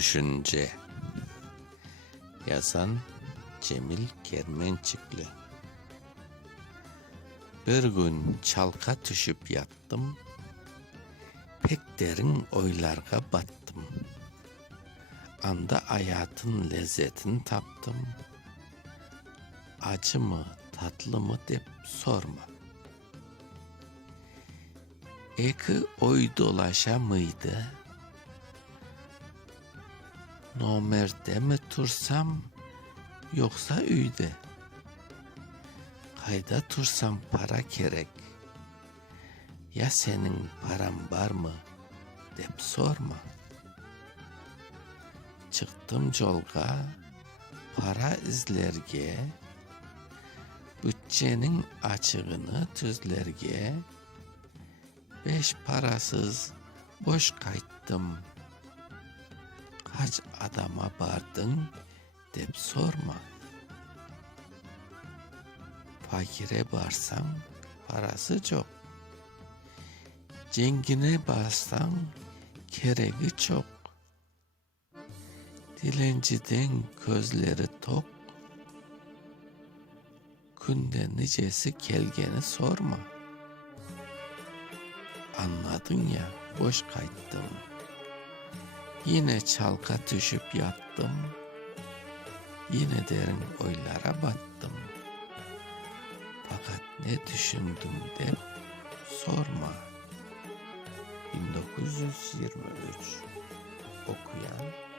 Düşünce. Yazan Cemil Kermençikli Bir gün çalka düşüp yattım. Pek derin oylarga battım. Anda hayatın lezzetini taptım. Acı mı tatlı mı dep sorma. Eki oy dolaşa mıydı? Nomerde mi tursam yoksa üyde? Kayda tursam para gerek. Ya senin paran var mı? Dep sorma. Çıktım yolga, para izlerge, bütçenin açığını tüzlerge, beş parasız boş kayttım.'' Kaç adama vardın dep sorma. Fakire varsam parası çok. Cengine bassan kerevi çok. Dilenciden gözleri tok. Günde nicesi kelgeni sorma. Anladın ya boş kayttım. Yine çalka düşüp yattım. Yine derin oylara battım. Fakat ne düşündüm de sorma. 1923 Okuyan